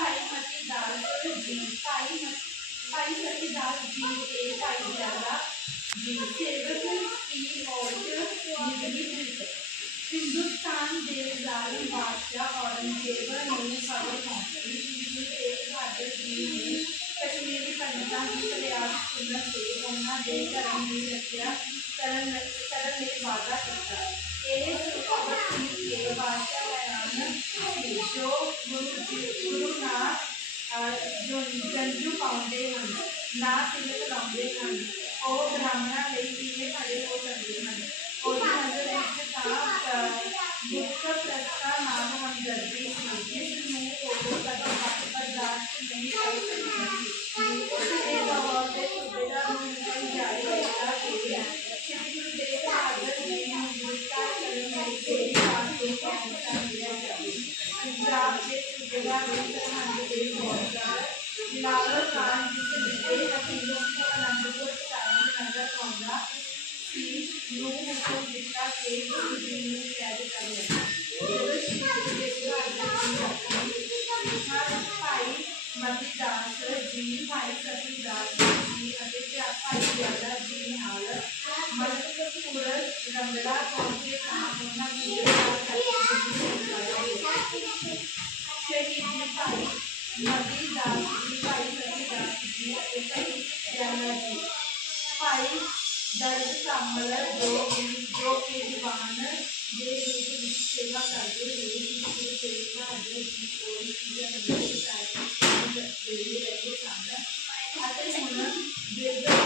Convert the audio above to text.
सारी मछली दाल जी सारी सारी मछली दाल जी के सारी ज़्यादा जी सेवक की और हिंदुस्तान के जारी बादशाह औरंगज़ेब ने खबर पहुँची जिसमें एक बहादुर जी ने कश्मीरी पंडितों की प्रयास सुनने से उन्होंने धर्म की रक्षा करने वादा किया ਜੰਜੂ ਪਾਉਂਦੇ ਹਨ ਨਾ ਤਿਲਕ ਲਾਉਂਦੇ ਹਨ ਉਹ ਬ੍ਰਾਹਮਣਾਂ ਲਈ ਕਿਵੇਂ ਖੜੇ ਹੋ ਸਕਦੇ ਹਨ ਉਹਦੀ ਨਜ਼ਰ ਵਿੱਚ ਤਾਂ ਅਹ, ਮੁੱਖ ਪ੍ਰਸਤਾ ਨਾਮ ਹਮਦਰਦੀ ਸੀ ਜਿਸ ਨੂੰ ਉਹ ਕਦੇ ਬਰਦਾਸ਼ਤ ਨਹੀਂ ਕਰ ਸਕਦੀ ਸੀ ਉਸਦੇ ਲਾਹੌਰ ਦੇ ਸੂਬੇਦਾਰ ਨੂੰ ਨਿਕਲ ਜਾਰੀ ਕੀਤਾ ਕਿ ਸ਼੍ਰੀ ਗੁਰੂ ਤੇਗ ਬਹਾਦਰ ਜੀ ਨੂੰ ਗ੍ਰਿਫਤਾਰ ਕਰਨ ਲਈ ਤੇਰੀ ਬਾਤ ਤੋਂ ਫੈਸਲਾ ਲਿਆ ਜਾਵੇ ਪੰਜਾਬ ਦੇ ਸੂਬੇਦਾਰ ਨੇ ਸਰਹੰਦ ਦੇ ਫੌਜਦਾਰ ਲਾਲ ਖਾਨ ਜਿਸ ਦੇ ਹਕੀਮੋਂ ਤੋਂ ਅਨੰਦਪੁਰ ਸਾਹਿਬ ਨਜ਼ਰ ਆਉਂਦਾ ਸੀ ਨੂੰ ਹੁਕਮ ਦਿੱਤਾ ਕਿ ਗੁਰੂ ਜੀ ਨੂੰ ਕੈਦ ਕਰ ਲਿਆ ਜਦੋਂ ਸ਼੍ਰੀ ਗੁਰੂ ਤੇਗ ਬਹਾਦਰ ਜੀ ਆਪਣੇ ਹਰ ਭਾਈ ਮਤੀ ਦਾਸ ਜੀ ਭਾਈ ਸਤੀ ਦਾਸ ਜੀ ਅਤੇ ਪਿਆ- ਭਾਈ मज़ेदार दिखाई नहीं जाना चाहिए फाइव दर्द का मलर जो जो के वाहन ये सेवा करते हुए सेवा हमें कोई चीज़ हमें सारे सामने अतः होना बेहतर